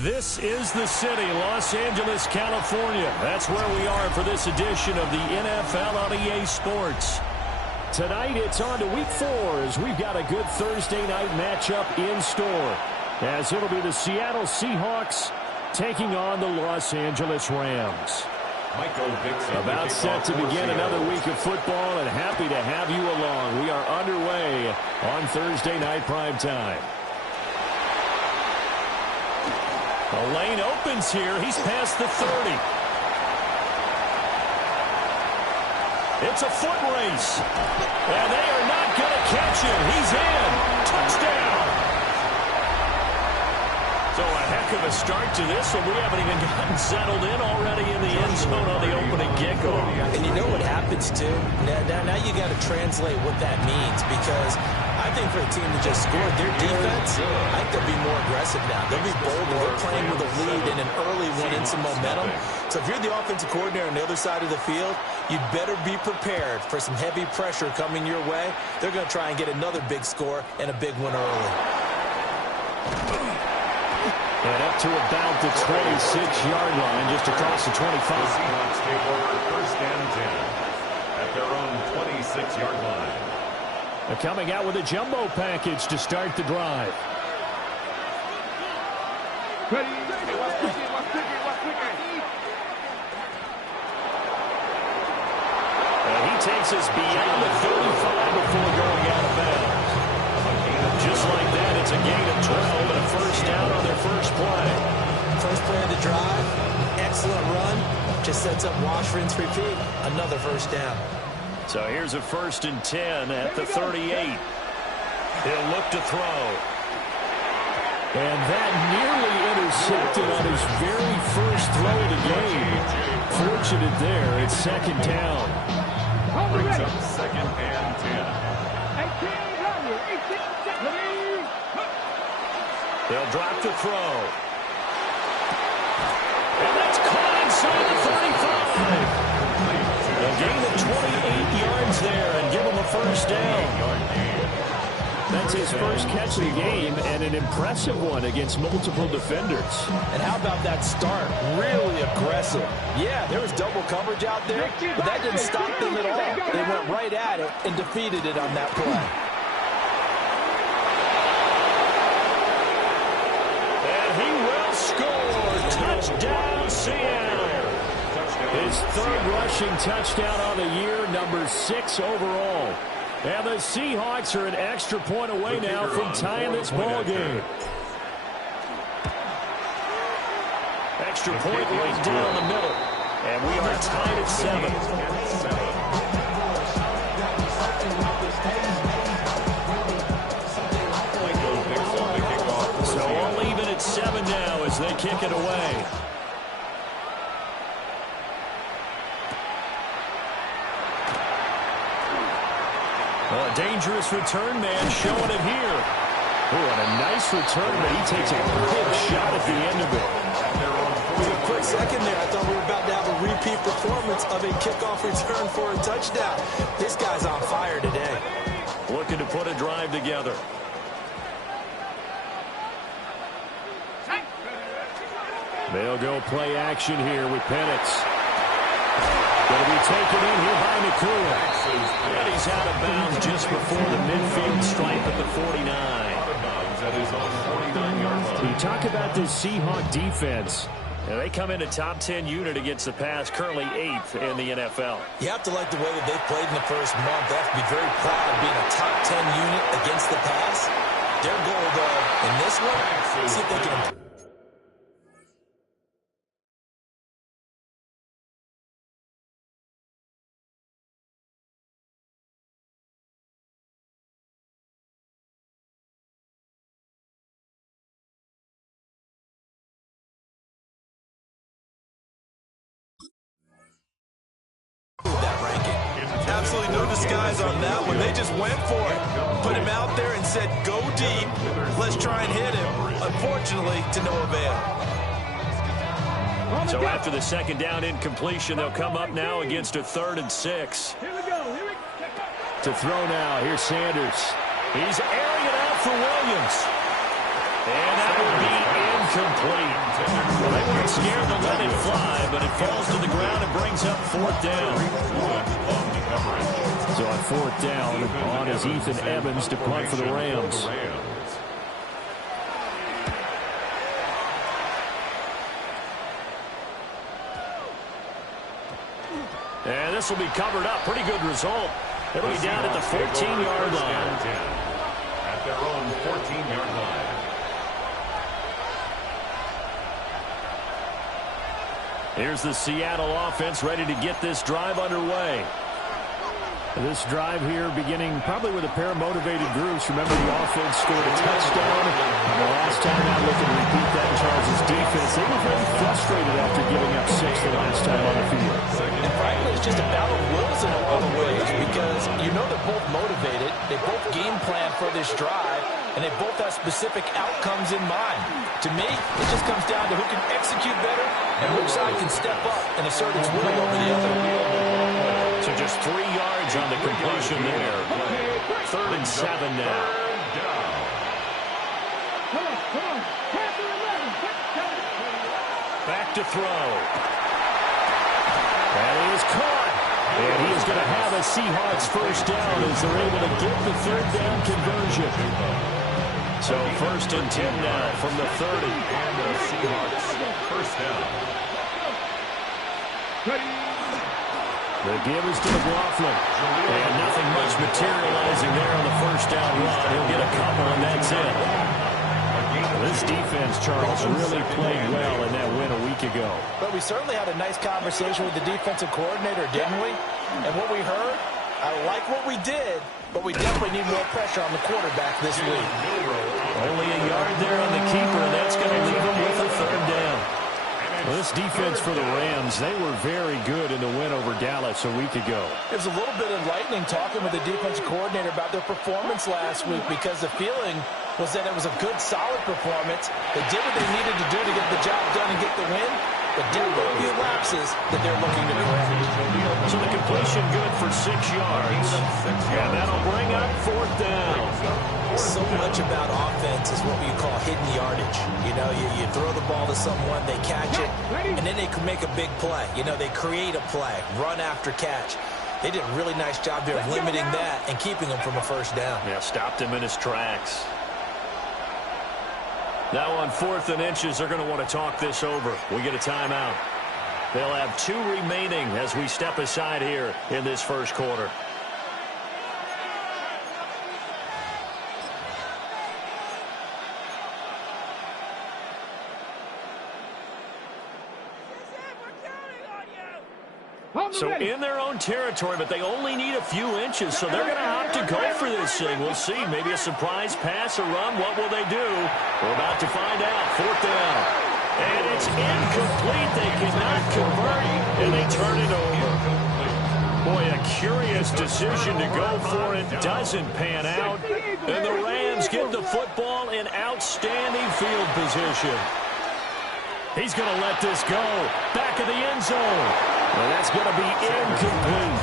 This is the city, Los Angeles, California. That's where we are for this edition of the NFL on EA Sports. Tonight, it's on to Week 4 as we've got a good Thursday night matchup in store. As it'll be the Seattle Seahawks taking on the Los Angeles Rams. About set to begin another week of football, and happy to have you along. We are underway on Thursday night primetime. The lane opens here. He's past the 30. It's a foot race. And they are not going to catch him. He's in. Touchdown. So a heck of a start to this one. We haven't even gotten settled in already in the end zone on the opening kickoff. And you know what happens, too? Now you got to translate what that means, because I think for a team to just score their defense, I think they'll be more aggressive now. They'll be bolder. They're playing with a lead and an early one and some momentum. So if you're the offensive coordinator on the other side of the field, you'd better be prepared for some heavy pressure coming your way. They're going to try and get another big score and a big one early. And up to about the 26-yard line, just across the 25. The Seahawks take over first and 10 at their own 26-yard line. They're coming out with a jumbo package to start the drive. And he takes us beyond the 35 before going out of bounds. Just like that, it's a gain of 12 and a first down on their first play. First play of the drive, excellent run. Just sets up wash, rinse, repeat. Another first down. So here's a 1st and 10 at the 38. He'll look to throw. And that nearly intercepted on his very first throw of the game. Fortunate there, it's second down. Brings up second and 10. They'll drop to throw. And that's caught inside the 35. A gain of 28 yards there and give him a first down. That's his first catch of the game and an impressive one against multiple defenders. And how about that start? Really aggressive. Yeah, there was double coverage out there, but that didn't stop them at all. They went right at it and defeated it on that play. And he will score. Touchdown, Seattle. His third rushing touchdown on the year, number 6 overall. And the Seahawks are an extra point away now from tying this ball game. Extra point right down the middle. And we are tied at 7. So all even at 7 now as they kick it away. A dangerous return man showing it here. Oh, and a nice return, but he takes a big shot at the end of it. For a quick second there, I thought we were about to have a repeat performance of a kickoff return for a touchdown. This guy's on fire today. Looking to put a drive together. They'll go play action here with Penix. Going to be taken in here by Nakua. And he's out of bounds just before the midfield stripe at the 49. We talk about this Seahawk defense. And they come in a top 10 unit against the pass, currently 8th in the NFL. You have to like the way that they've played in the first month. They have to be very proud of being a top 10 unit against the pass. Their goal, though, in this one, is see if they can improve. That ranking. Absolutely no disguise on that one. They just went for it. Put him out there and said, go deep. Let's try and hit him. Unfortunately, to no avail. So after the second down incompletion, they'll come up now against a 3rd and 6. To throw now, here's Sanders. He's airing it out for Williams. And that will be incomplete. Well, they weren't scared to let it fly, but it falls to the ground and brings up fourth down. So on fourth down, on is Ethan Evans to punt for the Rams. And this will be covered up. Pretty good result. It'll be down at the 14-yard line. At their own 14-yard line. Here's the Seattle offense ready to get this drive underway. This drive here beginning probably with a pair of motivated groups. Remember, the offense scored a touchdown. And the last time out, looking to repeat that, Charles' defense, they were very frustrated after giving up 6 the last time on the field. And frankly, it's just a battle of wills in a lot of ways because you know they're both motivated. They both game plan for this drive, and they both have specific outcomes in mind. To me, it just comes down to who can execute better and which side can step up and assert its will over the other. So just 3 yards on the completion there. 3rd and 7 now. Back to throw. And he is caught. And he is going to have a Seahawks first down as they're able to get the 3rd down conversion. So 1st and 10 now from the 30. And the Seahawks first down. The give is to McLaughlin. And nothing much materializing there on the first down run. He'll get a couple, and that's it. This defense, Charles, really played well in that win a week ago. But we certainly had a nice conversation with the defensive coordinator, didn't we? And what we heard, I like what we did, but we definitely need more pressure on the quarterback this week. Only a yard there on the keeper, and that's going to leave him with a 3rd down. Well, this defense for the Rams, they were very good in the win over Dallas a week ago. It was a little bit enlightening talking with the defensive coordinator about their performance last week because the feeling was that it was a good, solid performance. They did what they needed to do to get the job done and get the win, but did a few lapses that they're looking to correct. So the completion good for 6 yards, and that'll bring up 4th down. So much about offense is what we call hidden yardage. You know, you throw the ball to someone, they catch it, and then they can make a big play. You know, they create a play, run after catch. They did a really nice job there of limiting that and keeping him from a first down. Yeah, stopped him in his tracks. Now on 4th and inches, they're going to want to talk this over. We get a timeout. They'll have 2 remaining as we step aside here in this first quarter. So in their own territory, but they only need a few inches, so they're going to have to go for this thing. We'll see. Maybe a surprise pass or run. What will they do? We're about to find out. 4th down. And it's incomplete. They cannot convert, and they turn it over. Boy, a curious decision to go for it. Doesn't pan out. And the Rams get the football in outstanding field position. He's going to let this go. Back of the end zone. Well, that's going to be incomplete.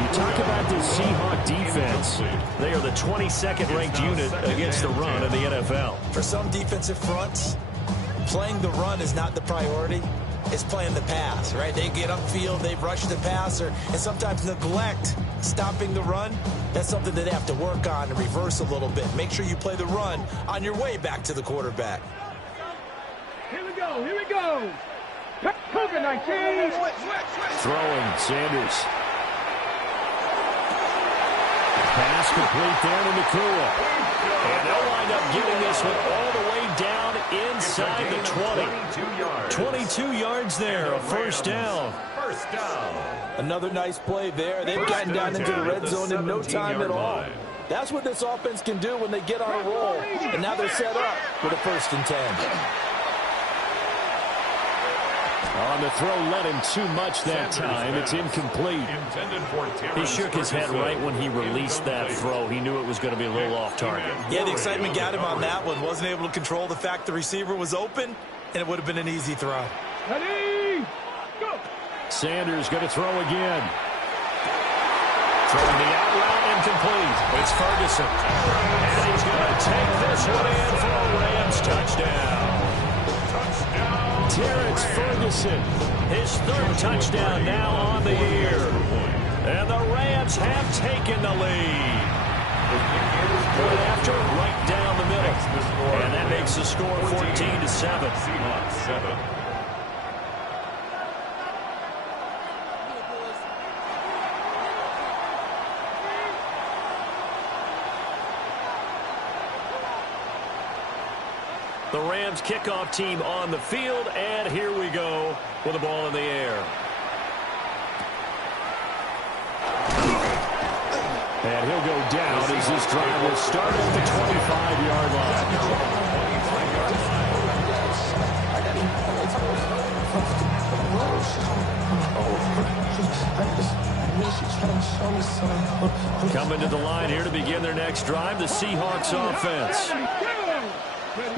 You talk about this Seahawks defense. They are the 22nd ranked unit against the run in the NFL. For some defensive fronts, playing the run is not the priority. It's playing the pass, right? They get upfield, they rush the passer, and sometimes neglect stopping the run. That's something that they have to work on and reverse a little bit. Make sure you play the run on your way back to the quarterback. Here we go, here we go. Cougar 19. Throwing, Sanders. Pass complete there to Nakua. And they'll wind up getting this one all the way down inside the 20. 22 yards there, a first down. First down. Another nice play there. They've gotten down into the red zone in no time at all. That's what this offense can do when they get on a roll. And now they're set up with a 1st and 10. On the throw, led him too much that time. It's incomplete. He shook his head right when he released that throw. He knew it was going to be a little off target. Yeah, the excitement got him on that one. Wasn't able to control the fact the receiver was open, and it would have been an easy throw. Ready, go. Sanders going to throw again. Throwing the out route incomplete. It's Ferguson. And he's going to take this one in for a Rams touchdown. Terrence Ferguson, his third touchdown now on the year. And the Rams have taken the lead. Point after, right down the middle. And that makes the score 14-7. Seahawks 7. The Rams kickoff team on the field, and here we go with the ball in the air. And he'll go down as this drive will start at the 25-yard line. Coming to the line here to begin their next drive, the Seahawks offense.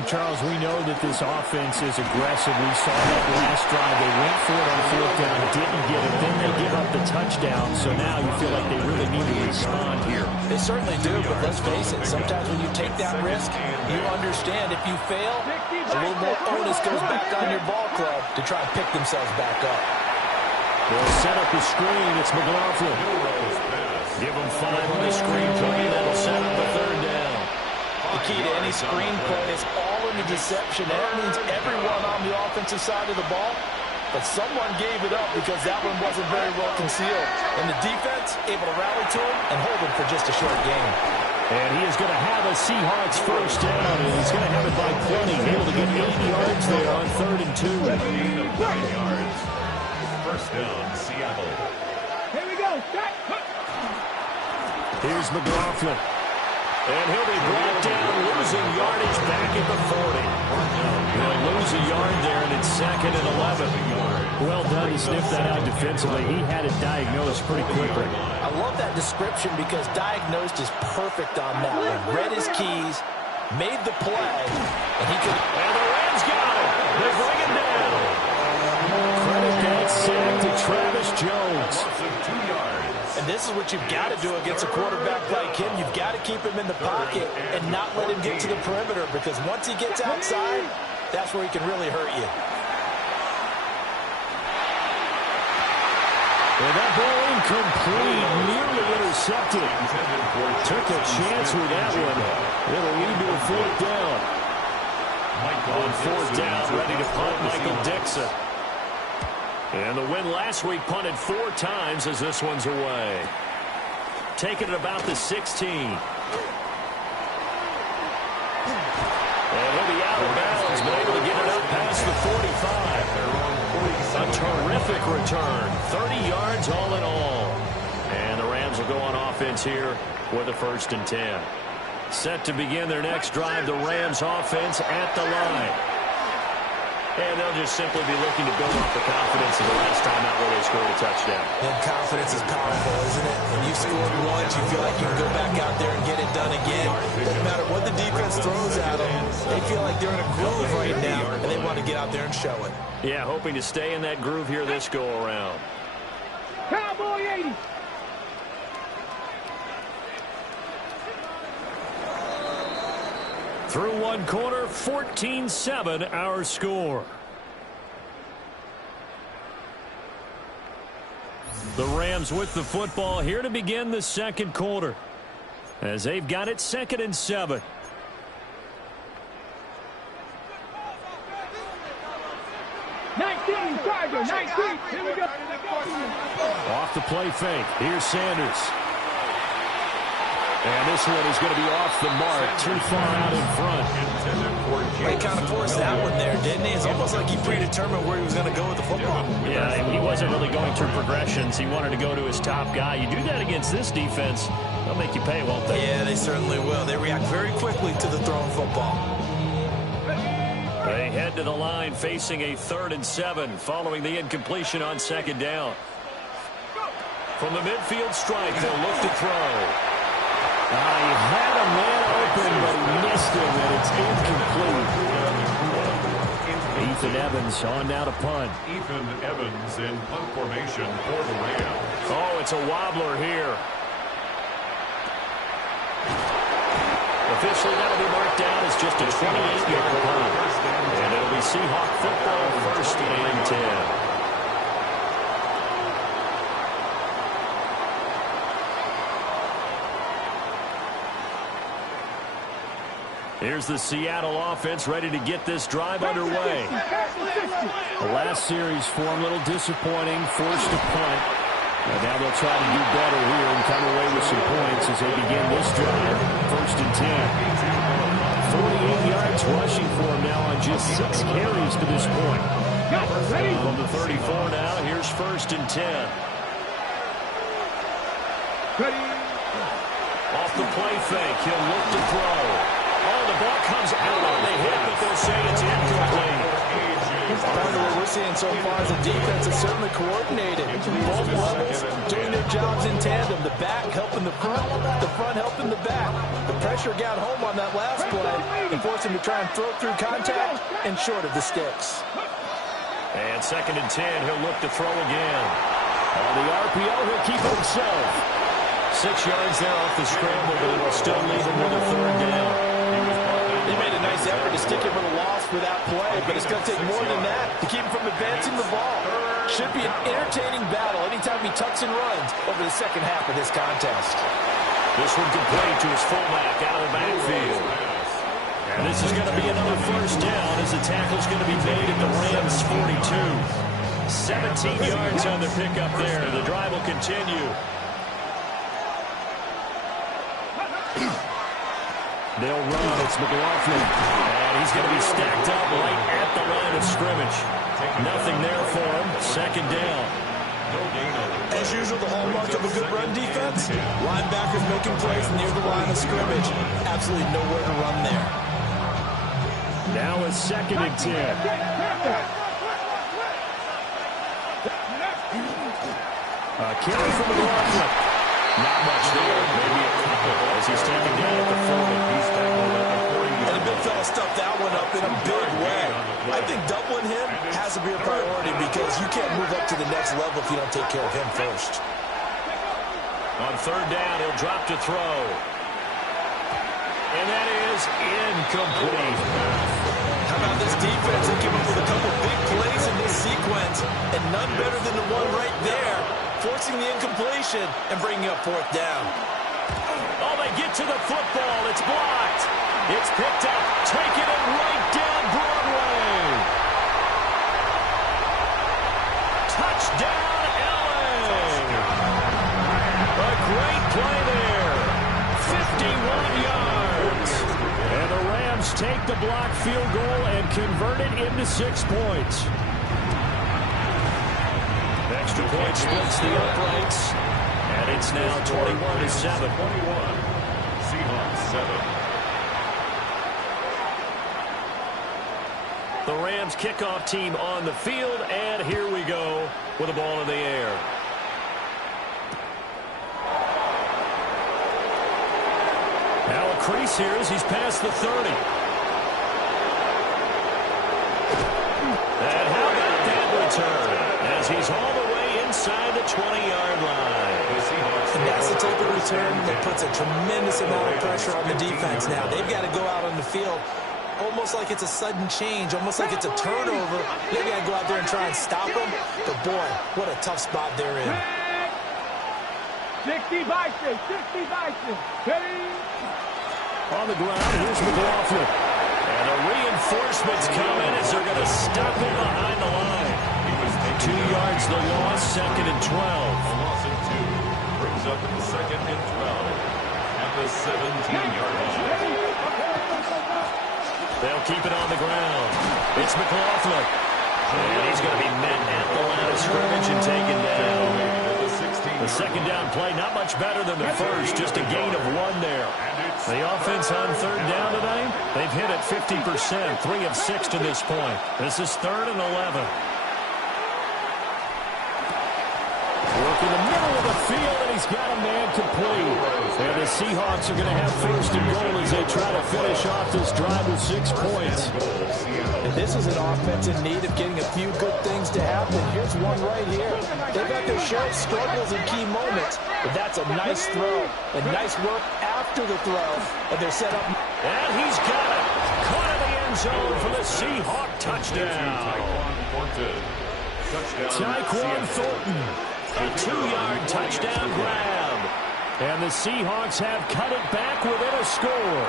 Charles, we know that this offense is aggressive. We saw that last drive. They went for it on fourth down, didn't get it. Then they give up the touchdown. So now you feel like they really need to respond here. They certainly do, but let's face it. Sometimes when you take that risk, you understand if you fail, a little more onus goes back on your ball club to try and pick themselves back up. They'll set up the screen. It's McLaughlin. Give them 5 on the screen play. That'll set up the third down. The key to any screen play is all in the deception. That means everyone on the offensive side of the ball, but someone gave it up because that one wasn't very well concealed. And the defense able to rally to him and hold him for just a short game. And he is going to have a Seahawks first down, and he's going to have it by plenty. Able to get 80 yards there on 3rd and 2. 9 yards. First down, Seattle. Here we go. Here's McLaughlin. And he'll be brought down, losing yardage back at the 40. They'll lose a yard there, and it's 2nd and 11. Well done to sniff that out defensively. He had it diagnosed pretty quickly. I love that description because diagnosed is perfect on that one. Read his keys, made the play, and he could... And the Rams got it. They bring it down. Credit that sack to Travis Jones. And this is what you've got to do against a quarterback like him. You've got to keep him in the pocket and not let him get to the perimeter, because once he gets outside, that's where he can really hurt you. And that ball incomplete, nearly intercepted. Took a chance with that one. It'll lead to a 4th down. On 4th down, ready to punt, Michael Dixon. And the win last week punted 4 times as this one's away. Taking it about the 16. And he'll be out of bounds, but able to get it up past the 45. A terrific return. 30 yards all in all. And the Rams will go on offense here with a 1st and 10. Set to begin their next drive, the Rams offense at the line. And they'll just simply be looking to build up the confidence of the last time out where they scored a touchdown. And confidence is powerful, isn't it? When you scored once, you feel like you can go back out there and get it done again. Doesn't matter what the defense throws at them. They feel like they're in a groove right now, and they want to get out there and show it. Yeah, hoping to stay in that groove here this go-around. Cowboy 80. Through one quarter, 14-7 our score. The Rams with the football here to begin the 2nd quarter, as they've got it 2nd and 7. Charger, 19. Here we go. Off the play fake. Here's Sanders. And this one is going to be off the mark, too far out in front. He kind of forced that one there, didn't he? It's almost like he predetermined where he was going to go with the football. Yeah, he wasn't really going through progressions. He wanted to go to his top guy. You do that against this defense, they'll make you pay, won't they? Yeah, they certainly will. They react very quickly to the thrown football. They head to the line facing a 3rd and 7 following the incompletion on 2nd down. From the midfield strike, they'll look to throw. He had a man open, but he missed him, and it's incomplete. Ethan Evans on now to punt. Ethan Evans in punt formation for the Rams. Oh, it's a wobbler here. Officially, that'll be marked down as just a 28-yard punt. And it'll be Seahawk football, first and 10. Here's the Seattle offense ready to get this drive underway. The last series for them, a little disappointing, forced to punt. And now they'll try to do better here and come away with some points as they begin this drive. First and 10. 48 yards rushing for them now on just 6 carries to this point. From the 34 now, here's first and 10. Off the play fake, he'll look to throw. Oh, the ball comes out on the hit, but they'll say it's incomplete. Part of what we're seeing so far is the defense is certainly coordinated. Both levels doing their jobs in tandem. The back helping the front helping the back. The pressure got home on that last play and forced him to try and throw through contact and short of the sticks. And second and 10, he'll look to throw again. On the RPO, he'll keep it himself. 6 yards there off the scramble, but it'll still leave him with a third down. They made a nice effort to stick him with a loss for that play, but it's going to take more than that to keep him from advancing the ball. Should be an entertaining battle anytime he tucks and runs over the second half of this contest. This one complete to his fullback out of the backfield. And this is going to be another first down as the tackle's going to be made at the Rams' 42. 17 yards on the pickup there. The drive will continue. They'll run. It's McLaughlin. And he's going to be stacked up right at the line of scrimmage. Nothing there for him. Second down. As usual, the hallmark of a good run defense, linebackers making plays near the line of scrimmage. Absolutely nowhere to run there. Now it's second and 10. Carry from McLaughlin. Not much there. Maybe a couple as he's taken down at the 40. And the big fella stuffed that one up in a big way. I think doubling him has to be a priority because you can't move up to the next level if you don't take care of him first. On third down, he'll drop to throw. And that is incomplete. How about this defense? They came up with a couple big plays in this sequence, and none better than the one right there, forcing the incompletion and bringing up fourth down. Oh, they get to the football. It's blocked. It's picked up, taking it right down Broadway. Touchdown, LA. A great play there. 51 yards. And the Rams take the blocked field goal and convert it into 6 points. Extra point splits the uprights. And it's now 21-7. 21. Seahawks 7. The Rams kickoff team on the field, and here we go with the ball in the air. Now a crease here as he's past the 30. And how about that return as he's all the way inside the 20-yard line. And that's the type of return that puts a tremendous amount of pressure on the defense now. They've got to go out on the field almost like it's a sudden change, almost like it's a turnover. They've got to go out there and try and stop them. But, boy, what a tough spot they're in. 60 Vikings, 60 Vikings. Ready? On the ground, here's McLaughlin. And the reinforcements come in as they're going to stop him behind the line. 2 yards the loss, second and 12. A loss of 2 brings up second and 12 at the 17-yard line. They'll keep it on the ground. It's McLaughlin. And he's going to be met at the line of scrimmage and taken down. The second down play, not much better than the first, just a gain of 1 there. The offense on third down today, they've hit it 50%, 3 of 6 to this point. This is 3rd and 11. Working the middle of the field, and he's got a man complete. And the Seahawks are going to have first and goal as they try to finish off this drive with 6 points. And this is an offense in need of getting a few good things to happen. Here's one right here. They've got their share of struggles in key moments, but that's a nice throw and nice work after the throw. And they're set up. And he's got it. Caught in the end zone for the Seahawk touchdown. Tyquan Thornton. A 2-yard touchdown grab. And the Seahawks have cut it back within a score.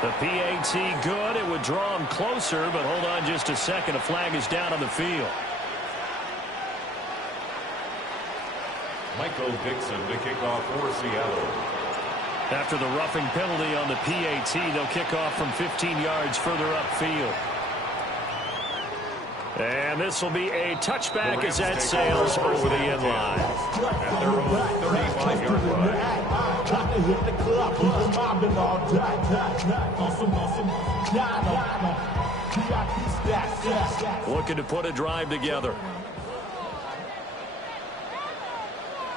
The PAT good. It would draw him closer, but hold on just a second. A flag is down on the field. Michael Dixon to kick off for Seattle. After the roughing penalty on the PAT, they'll kick off from 15 yards further upfield. And this will be a touchback as that sails over the end line. At their own 35-yard line. Looking to put a drive together.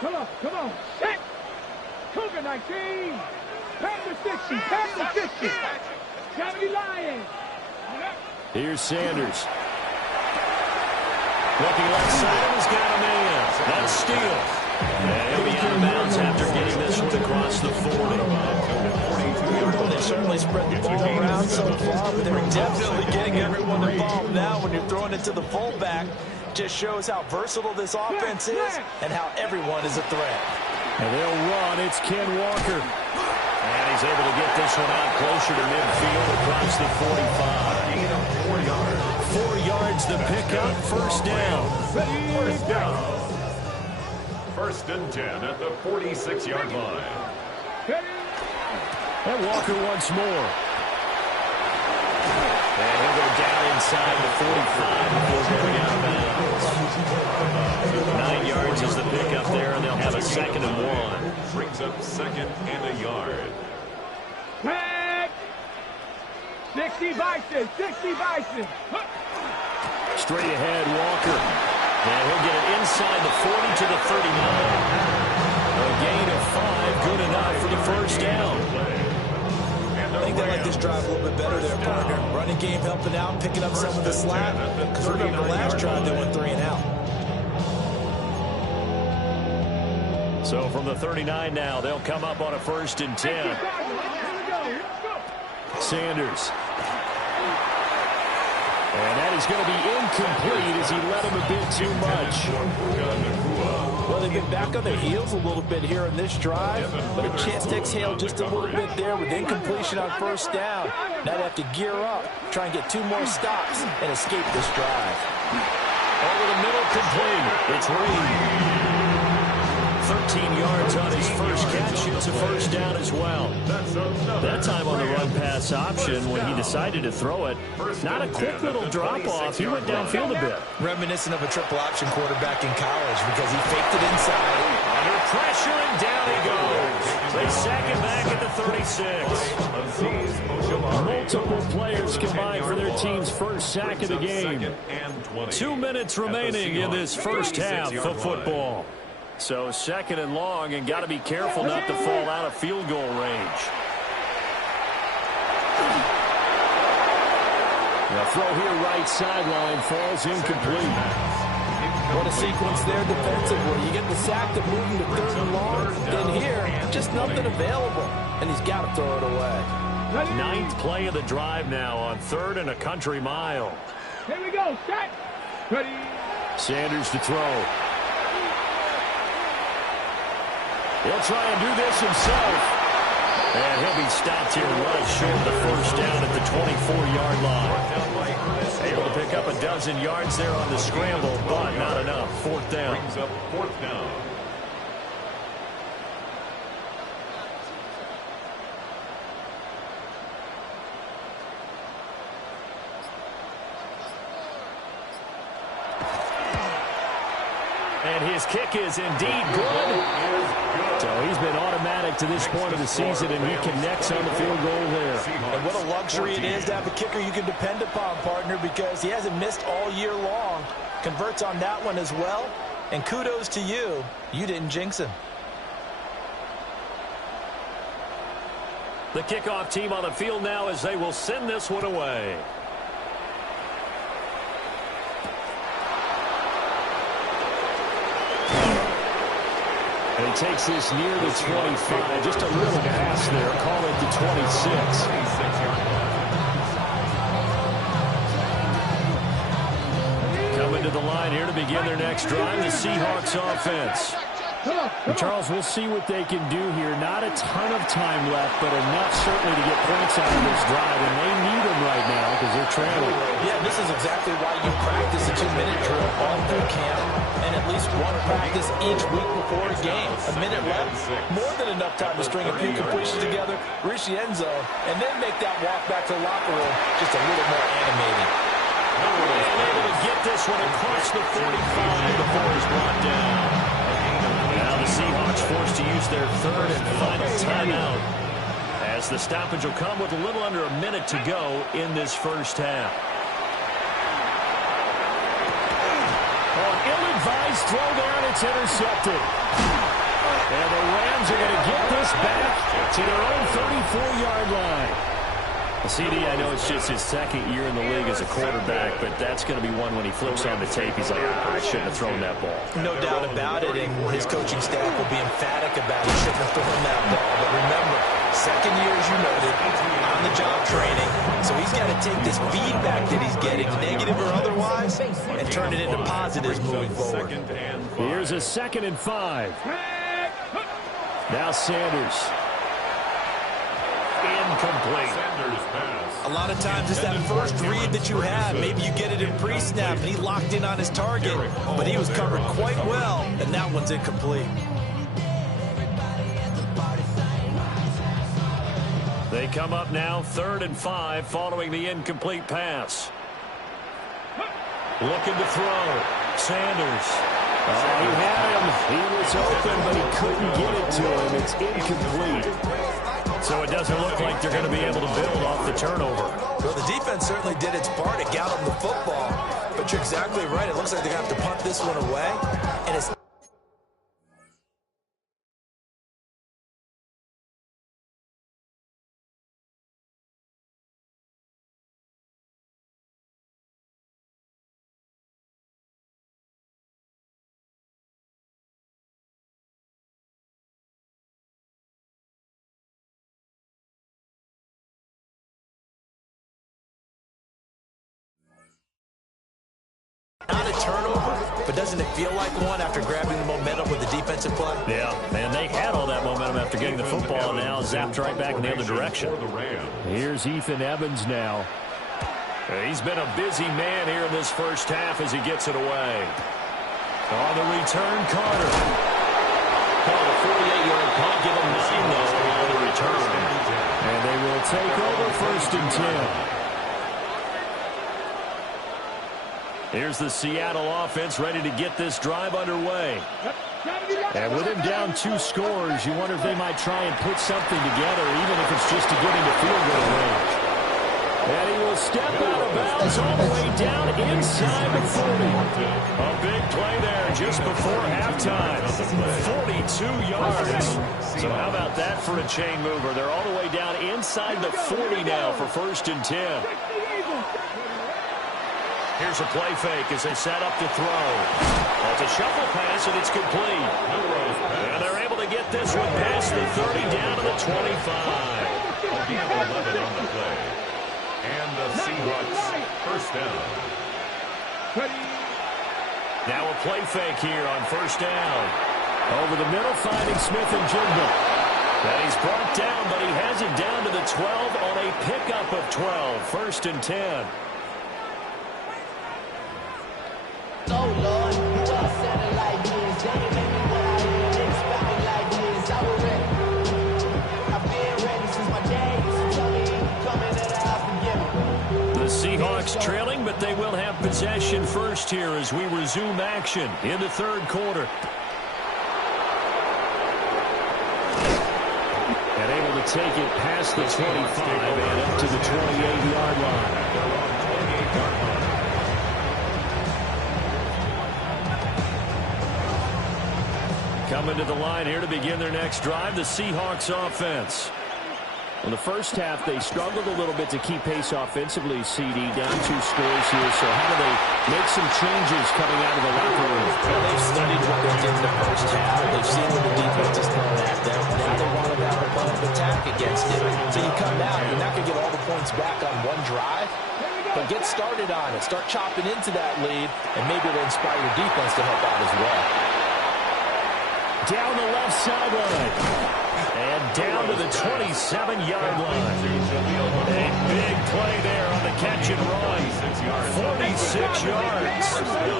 Come on. Set. Cougar 19. Panther 60. Panther 50. Johnny Lions. Here's Sanders. Looking left side, he's got a man. That's Steele. And he'll be out of bounds after getting this one across the 40. Well, they've certainly spread the ball around so far, but they're definitely getting everyone involved now when you're throwing it to the fullback. Just shows how versatile this offense is and how everyone is a threat. And they'll run. It's Ken Walker. And he's able to get this one out closer to midfield across the 45. 4 yards. 4 yards the pickup. First down. First down. First and 10 at the 46-yard line. And Walker once more. And he'll go down inside the 45 before going out of bounds. 9 yards is the pickup there, and they'll have a 2nd and 1. Brings up 2nd and a yard. 60 Bison. Straight ahead, Walker. And he'll get it inside the 40 to the 39. A gain of 5, good enough for the first down. I think they like this drive a little bit better there, partner. Running game helping out, picking up some of the slack. Because remember the last drive, they went 3 and out. So from the 39 now, they'll come up on a 1st and 10. Sanders. And that is going to be incomplete as he let him a bit too much. Well, they've been back on their heels a little bit here in this drive, but a chance to exhale just a little bit there with incompletion on first down. Now they have to gear up, try and get 2 more stops, and escape this drive. Over the middle, complete. It's Reed. 13 yards on his first catch. It's a first down as well. That time on the run-pass option when he decided to throw it. Not a quick little drop-off. He went downfield a bit. Reminiscent of a triple option quarterback in college because he faked it inside. Under pressure, and down he goes. They sack him back at the 36. Multiple players combined for their team's first sack of the game. 2 minutes remaining in this first half of football. So 2nd and long, and got to be careful not to fall out of field goal range. The throw here right sideline falls incomplete. What a sequence there defensively. You get the sack to move him to 3rd and long, then here, just nothing available, and he's got to throw it away. 9th play of the drive now on 3rd and a country mile. Here we go. Set. Ready. Sanders to throw. He'll try and do this himself. And he'll be stopped here right short of the first down at the 24-yard line. Able to pick up a dozen yards there on the scramble, but not enough. 4th down. Brings up 4th down. And his kick is indeed good. So he's been automatic to this point of the season, and he connects on the field goal there. And what a luxury it is to have a kicker you can depend upon, partner, because he hasn't missed all year long. Converts on that one as well. And kudos to you. You didn't jinx him. The kickoff team on the field now as they will send this one away. And he takes this near the 25. Just a little pass there. Call it the 26. Coming to the line here to begin their next drive, the Seahawks offense. Charles, we'll see what they can do here. Not a ton of time left, but enough certainly to get points out of this drive, and they need them right now because they're trailing. Yeah, this is exactly why you practice a 2-minute drill all through camp and at least one practice each week before a game. A minute left, more than enough time to string a few completions together, reach the end zone, and then make that walk back to the locker room just a little more animated. And able to get this one across the 45 before he's brought down. Now the Seahawks forced to use their third and final timeout as the stoppage will come with a little under a minute to go in this first half. An ill-advised throw there, and it's intercepted. And the Rams are going to get this back to their own 34-yard line. CD, I know it's just his second year in the league as a quarterback, but that's going to be one when he flips on the tape, he's like, I shouldn't have thrown that ball. No doubt about it, and his coaching staff will be emphatic about he shouldn't have thrown that ball. But remember, second year, as you noted, on-the-job training, so he's got to take this feedback that he's getting, negative or otherwise, and turn it into positives moving forward. Here's a 2nd and 5. Now Sanders. Incomplete. A lot of times it's that first read that you have. Maybe you get it in pre-snap, and he locked in on his target, but he was covered quite well, and that one's incomplete. They come up now 3rd and 5 following the incomplete pass. Looking to throw. Sanders. Oh, he had him. He was open, but he couldn't get it to him. It's incomplete. So it doesn't look like they're going to be able to build off the turnover. Well, the defense certainly did its part. It got them the football. But you're exactly right. It looks like they're going to have to punt this one away. And it's not a turnover, but doesn't it feel like one after grabbing the momentum with the defensive play? Yeah, and they had all that momentum after getting the football, and now zapped right back in the other direction. Here's Ethan Evans now. He's been a busy man here in this first half as he gets it away. On the return, Carter. Oh, the 48-yard punt, give him 9, though, on the return. And they will take over 1st and 10. Here's the Seattle offense ready to get this drive underway. And with him down 2 scores, you wonder if they might try and put something together, even if it's just to get into field goal range. And he will step out of bounds all the way down inside the 40. A big play there just before halftime. 42 yards. So how about that for a chain mover? They're all the way down inside the 40 now for 1st and 10. Here's a play fake as they set up to throw. It's a shuffle pass, and it's complete. And they're able to get this one past the 30 down to the 25. He had 11 on the play. And the Seahawks first down. Now a play fake here on 1st down. Over the middle, finding Smith and Jigba. And he's brought down, but he has it down to the 12 on a pickup of 12. 1st and 10. Oh Lord, you just said it like this. They ain't make me what I did. Expect me like this. I was ready. I've been ready since my dad used to tell me coming to the house and give me. The Seahawks trailing, but they will have possession first here as we resume action in the 3rd quarter. And able to take it past the 25 and up to the 28-yard line. Coming to the line here to begin their next drive, the Seahawks offense. In the first half, they struggled a little bit to keep pace offensively, CD, down 2 scores here. So how do they make some changes coming out of the locker room? Well, they've studied what they did in the first half. They've seen what the defense is throwing at them. Now they want to have a plan of attack against it. So you come out, you're not going to get all the points back on one drive, but get started on it. Start chopping into that lead, and maybe it'll inspire your defense to help out as well. Down the left sideline. And down to the 27-yard line. A big play there on the catch and run. 46 yards.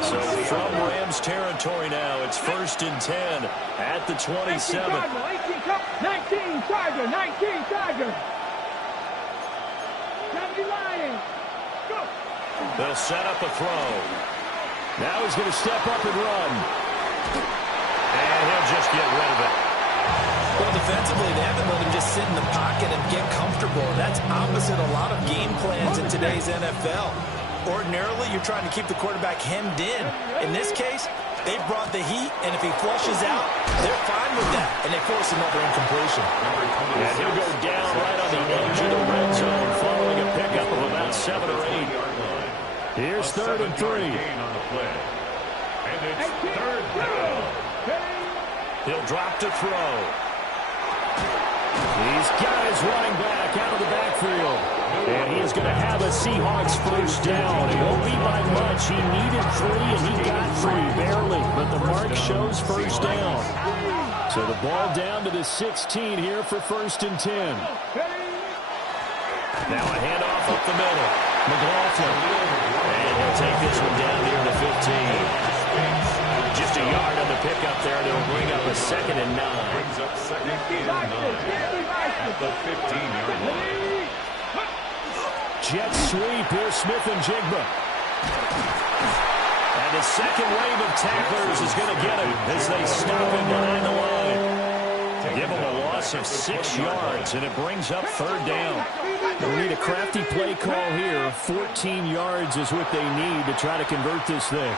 So from Rams territory now, it's 1st and 10 at the 27. 19 Tiger, 19 Tiger. 70 Lions. Go. They'll set up a throw. Now he's going to step up and run. And he'll just get rid of it. Well, defensively, they haven't let him just sit in the pocket and get comfortable. That's opposite a lot of game plans in today's NFL. Ordinarily, you're trying to keep the quarterback hemmed in. In this case, they brought the heat, and if he flushes out, they're fine with that, and they force another incompletion. And he'll go down right on the edge of the red zone following a pickup of about 7 or 8. Here's 3rd and 3. And it's 3rd down. He'll drop to throw. He's got his running back out of the backfield. And he is going to have a Seahawks 1st down. It won't be by much. He needed 3, and he got 3, barely. But the mark shows 1st down. So the ball down to the 16 here for 1st and 10. Now a handoff up the middle. McLaughlin. And he'll take this one down near the 15. Just a yard on the pickup there, and it'll bring up a 2nd and 9. Brings up 2nd and 9 at the 15-yard line. Jet sweep here, Smith and Jigba. And the second wave of tacklers is going to get him as they stop him behind the line. Give him a loss of 6 yards, and it brings up 3rd down. We need a crafty play call here. 14 yards is what they need to try to convert this thing.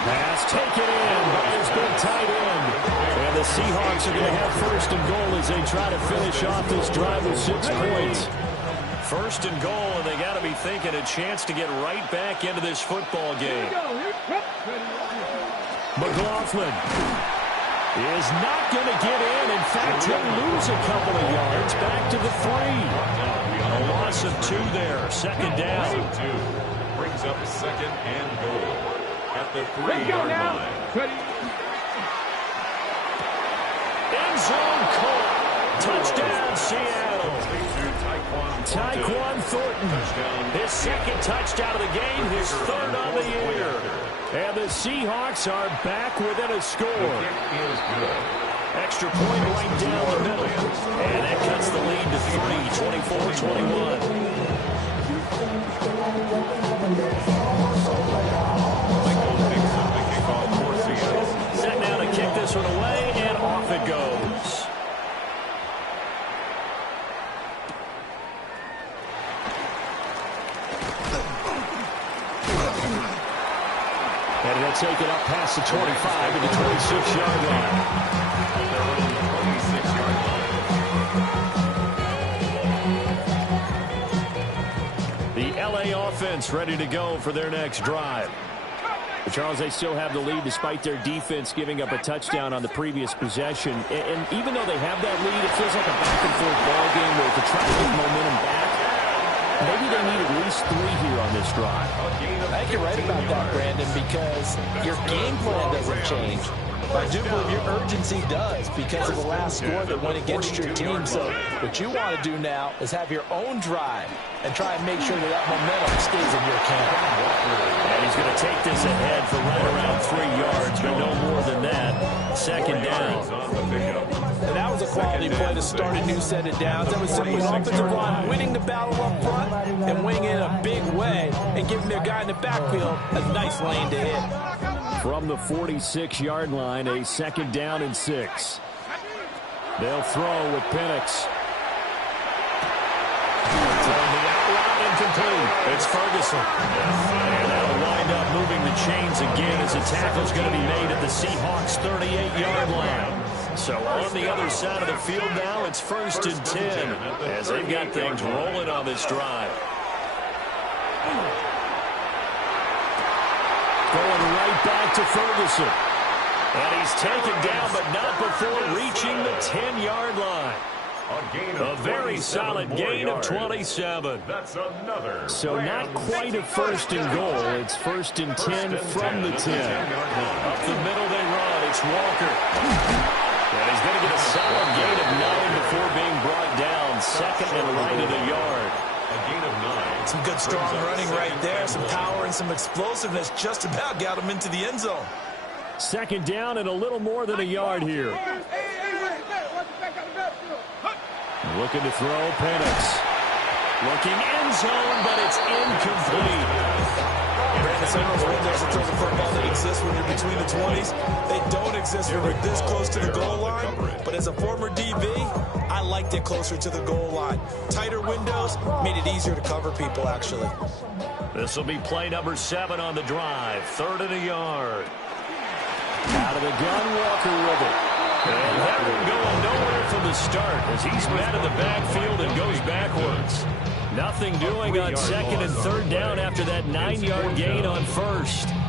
Pass taken in by his big tight end. And the Seahawks are going to have 1st and goal as they try to finish off this drive with 6 points. 1st and goal, and they got to be thinking a chance to get right back into this football game. McLaughlin is not going to get in. In fact, he'll lose a couple of yards back to the 3. A loss of 2 there. 2nd down. Brings up 2nd and goal at the 3-yard line. End zone caught. Touchdown, Seattle. Tyquan Thornton, his 2nd touchdown of the game, his 3rd on the year. And the Seahawks are back within a score. Extra point right down the middle. And that cuts the lead to 3, 24-21. Set now to kick this one away, and off it goes. And he'll take it up past the 25 to the 26-yard line. The LA offense ready to go for their next drive. But Charles, they still have the lead despite their defense giving up a touchdown on the previous possession. And even though they have that lead, it feels like a back-and-forth ball game where to try to get momentum back, maybe they need at least 3 here on this drive. I think you're right about that, Brandon, because your game plan doesn't change. But I do believe your urgency does because of the last score that went against your team. So what you want to do now is have your own drive and try and make sure that that momentum stays in your camp. And he's going to take this ahead for right around 3 yards, but no more than that. 2nd down. And that was a quality play to start a new set of downs. That was simply an offensive line winning the battle up front and winning it in a big way and giving their guy in the backfield a nice lane to hit. From the 46-yard line, a 2nd down and 6. They'll throw with Penix. Throwing the out route incomplete. It's Ferguson. And that'll wind lined up moving the chains again as the tackle's going to be made at the Seahawks' 38-yard line. So on the other side of the field now, it's 1st and 10 as they've got things rolling on this drive. Going right back to Ferguson. And he's taken down, but not before reaching the 10-yard line. A very solid gain of 27. That's another. So not quite a 1st and goal. It's 1st and 10 from the 10. Up the middle they run. It's Walker. And he's going to get a solid gain of 9 before being brought down. 2nd and right of the yard. A gain of 9. Some good strong running right there. Some power and some explosiveness just about got him into the end zone. 2nd down and a little more than a yard here. Looking to throw, Penix. Looking end zone, but it's incomplete. Brandon, some of those windows that throw the football that exist when you're between the 20s, they don't exist when you're this close to the goal line. But as a former DB, I liked it closer to the goal line. Tighter windows made it easier to cover people, actually. This will be play number 7 on the drive. 3rd and a yard. Out of the gun, Walker with it. And that one going nowhere from the start as he's met in the backfield and goes backwards. Nothing doing on 2nd and 3rd down after that 9-yard gain on 1st.